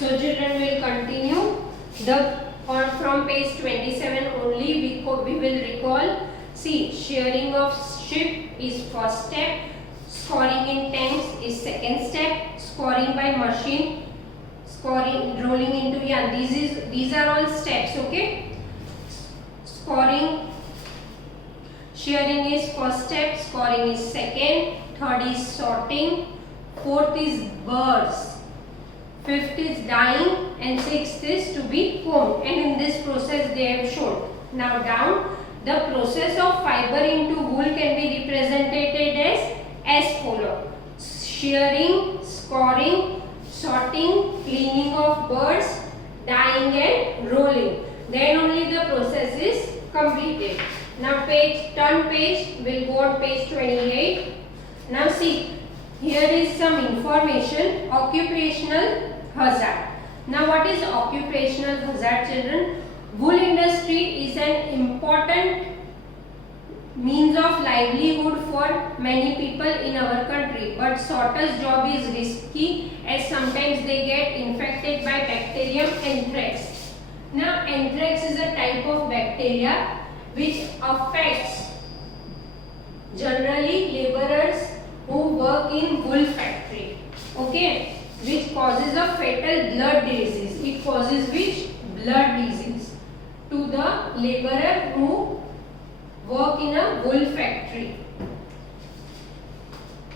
So children will continue the from page 27 only. We will recall. See, shearing of ship is first step, scoring in tanks is second step, scoring by machine, scoring rolling into yarn. These are all steps. Okay. Scoring, shearing is first step, scoring is second, third is sorting, fourth is burrs, fifth is dyeing, and sixth is to be combed. And in this process they have shown. Now down, the process of fiber into wool can be represented as follow: shearing, scoring, sorting, cleaning of birds, dyeing and rolling. Then only the process is completed. Now turn page, we'll go on page 28. Now see, here is some information. Occupational hazard. Now what is occupational hazard, children? Wool industry is an important means of livelihood for many people in our country, but sorter's job is risky as sometimes they get infected by bacterium anthrax. Now anthrax is a type of bacteria which affects generally laborers who work in wool factory, okay, which causes a fatal blood disease. It causes which? Blood disease to the laborer who work in a wool factory.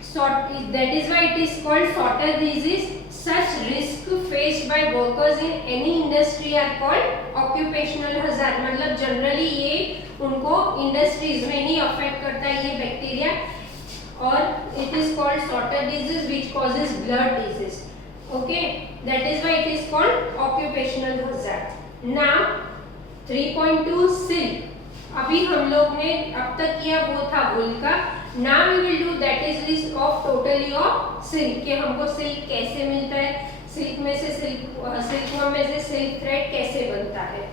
So that is why it is called sorter disease. Such risk faced by workers in any industry are called occupational hazard. मतलब generally ये उनको industries में ही affect करता है ये bacteria, और it is called sorter disease which causes blood disease. Okay, that is why it is called occupational hazard. Now 3.2 silk. अभी हम लोग ने अब तक किया वो था वूल का. Now we will do that is list of totally of silk, कि हमको सिल्क कैसे मिलता है, सिल्क में से सिल्कवर्म में से सिल्क थ्रेड कैसे बनता है.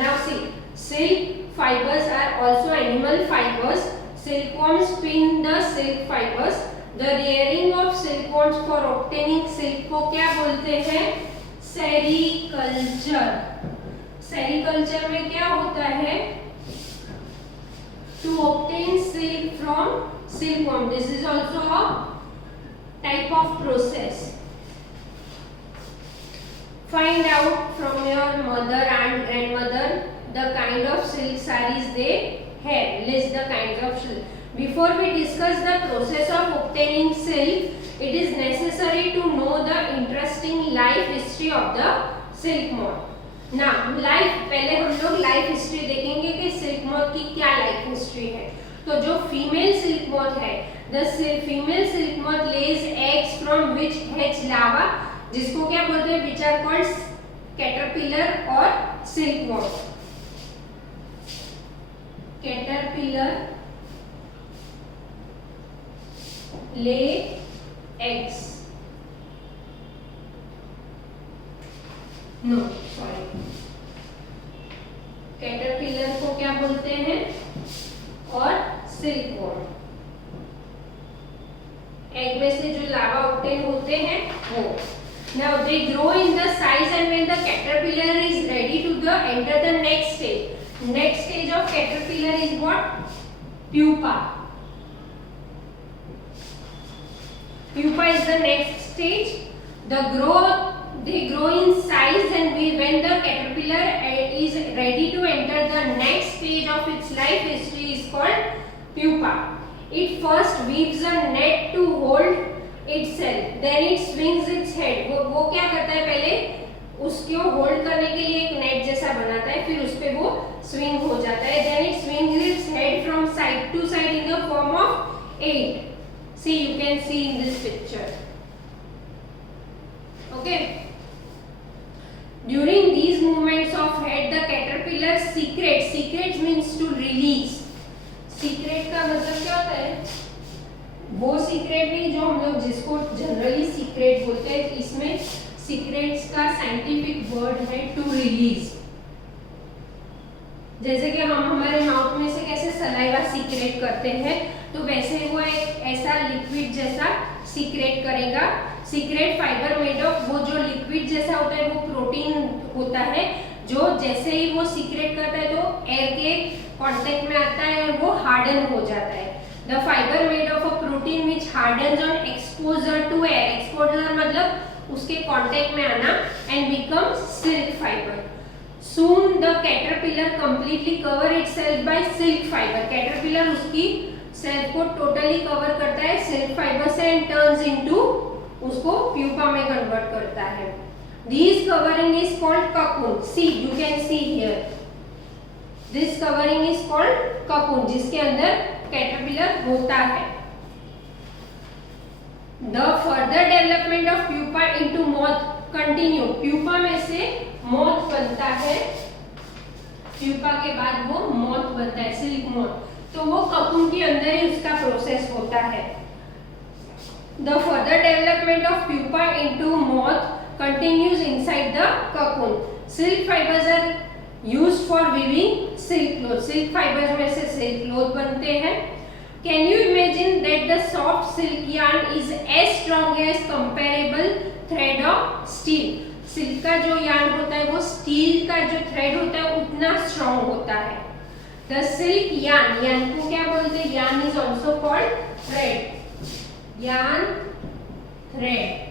Now see, silk fibers are also animal fibers. Silkworms spin the silk fibers. The rearing of silkworms for obtaining silk को क्या बोलते हैं? सेरीकल्चर. सेरीकल्चर में क्या होता है? To obtain silk from silkworm. This is also a type of process. Find out from your mother and grandmother the kind of silk sarees they have. List the kinds of silk. Before we discuss the process of obtaining silk, it is necessary to know the interesting life history of the silk moth. ना life, पहले हम लोग life history देखेंगे कि silk moth की क्या life history है. तो जो फीमेल सिल्क मॉथ है, the female silk moth lays eggs from which hatch larva, जिसको क्या बोलते हैं, विच आर कॉल्ड कैटरपिलर और silk moth. Caterpillar lay eggs, no sorry, caterpillar को क्या बोलते हैं और सिल्कवर्म. एग में से जो लार्वा ऑब्टेन होते हैं वो. Now they grow in the size and when the caterpillar is ready to the enter the next stage. Next stage of caterpillar is what? Pupa. Pupa is the next stage. They grow in size, and when the caterpillar is ready to enter the next stage of its life history is called pupa. It first weaves a net to hold itself. Then it swings its head. वो क्या करता है, पहले उसको hold करने के लिए एक नेट जैसा बनाता है, फिर उस पे वो स्विंग हो जाता है. Then it swings its head from side to side in the form of 8. See, you can see in this picture. Okay. During these movements of head, the caterpillar secretes. Secretes means to release. Secret का मतलब क्या होता है? वो secret नहीं जो हम लोग जिसको जनरली secret बोलते हैं. इसमें secrets का scientific word है to release. जैसे कि हम हमारे माउथ में से कैसे सलाइवा सीक्रेट करते हैं, तो वैसे वो एक ऐसा लिक्विड जैसा सीक्रेट करेगा. सीक्रेट फाइबर मेड ऑफ, वो जो लिक्विड जैसा होता है वो प्रोटीन होता है, जो जैसे ही वो सीक्रेट करता है तो एयर के कांटेक्ट में आता है और वो हार्डन हो जाता है। The fibre made of a protein which hardens on exposure to air, exposure मतलब उसके कांटेक्ट में आना, and becomes silk fibre. Soon the caterpillar completely cover itself by silk fiber. Caterpillar उसकी सेल्फ को टोटली कवर करता है silk fibre से and turns into, उसको प्यूपा में कन्वर्ट करता है। This covering is called cocoon. See, you can see here. This covering is called cocoon, जिसके अंदर caterpillar होता है। The further development of pupa into moth continue. Pupa में से मोथ बनता है, प्यूपा के बाद वो मोथ बनता है, सिल्क मोथ, तो वो ककून के अंदर ही उसका प्रोसेस होता है। The further development of pupa into moth continues inside the cocoon. Silk fibers are used for weaving silk cloth. Silk fibers में से silk cloth बनते हैं। Can you imagine that the soft silk yarn is as strong as comparable thread of steel? Silk का जो yarn होता है वो steel का जो थ्रेड होता है उतना स्ट्रॉन्ग होता है। द सिल्क यार्न, यार्न को क्या बोलते हैं? Yarn is also called thread, yarn thread.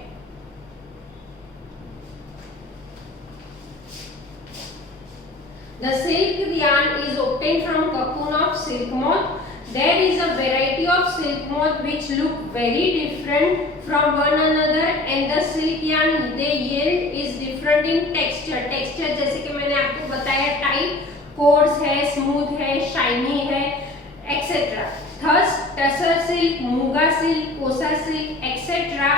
The silk yarn is obtained from cocoon of silk moth. There is a variety of silk moth which look very different from one another, and the silk yarn they yield is different in texture. Texture जैसे कि मैंने आपको बताया, type, course है, smooth है, shiny है, etc. Thus, tussar silk, muga silk, kosa silk, etc.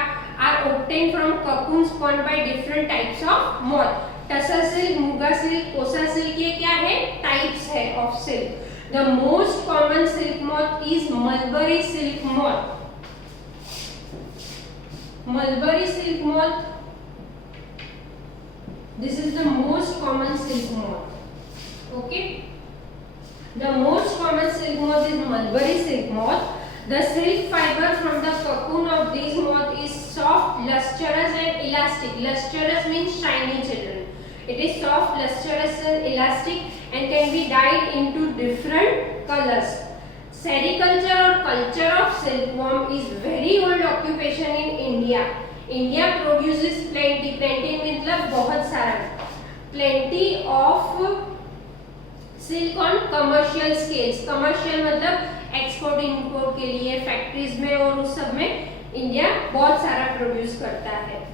are obtained from cocoons spun by different types of moth. Tussar silk, muga silk, kosa silk ये क्या है? Types है of silk. The most common silk moth is mulberry silk moth. Mulberry silk moth, this is the most common silk moth. Okay, the most common silk moth is mulberry silk moth. The silk fiber from the cocoon of these moth is soft, lustrous and elastic. Lustrous means shiny, children. It is soft, lustrous and elastic and can be dyed into different colors. Sericulture or culture of silkworm is very old occupation in India. India produces plenty, plenty मतलब बहुत सारा, plenty of silk on commercial scales. Commercial मतलब export import के लिए factories में और उस सब में इंडिया बहुत सारा प्रोड्यूस करता है।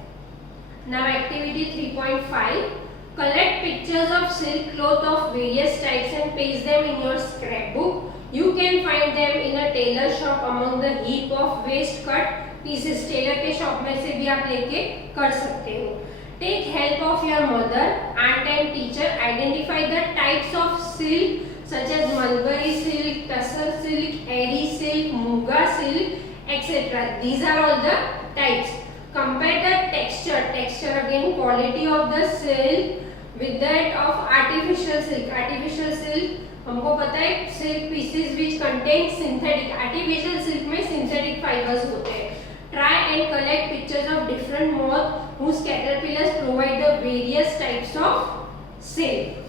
Now activity 3.5. Collect pictures of silk cloth of various types and paste them in your scrapbook. You can find them in a tailor shop among the heap of waste cut pieces. Tailor के shop में से भी आप लेके कर सकते हो। Take help of your mother, aunt and teacher. Identify the types of silk such as mulberry silk, tussar silk, eri silk, muga silk, etc. These are all the types. Compare the texture. Texture again, quality of the silk with that of artificial silk. Artificial silk हमको पता है silk pieces which contain synthetic. Artificial silk में synthetic fibers होते हैं. Try and collect pictures of different moths whose caterpillars provide the various types of silk.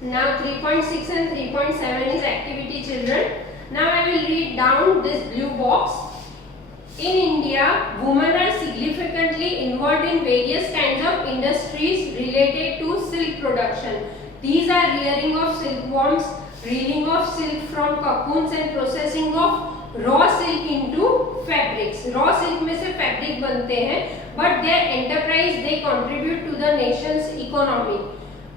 Now 3.6 and 3.7 is activity, children. Now I will read down this blue box. In India, women are significantly involved in various kinds of industries related to silk production. These are rearing of silkworms, reeling of silk from cocoons and processing of raw silk into fabrics. Raw silk में से fabric बनते हैं, but their enterprise they contribute to the nation's economy.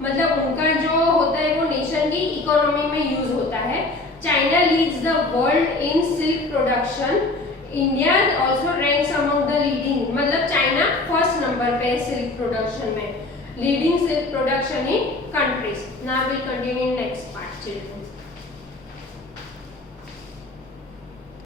मतलब उनका जो होता है वो नेशन की इकोनॉमी में यूज होता है। China leads the world in silk production. India also ranks among the leading, मतलब चाइना फर्स्ट नंबर पे है सिल्क प्रोडक्शन में, leading silk production in countries. Now will continue in next part, children.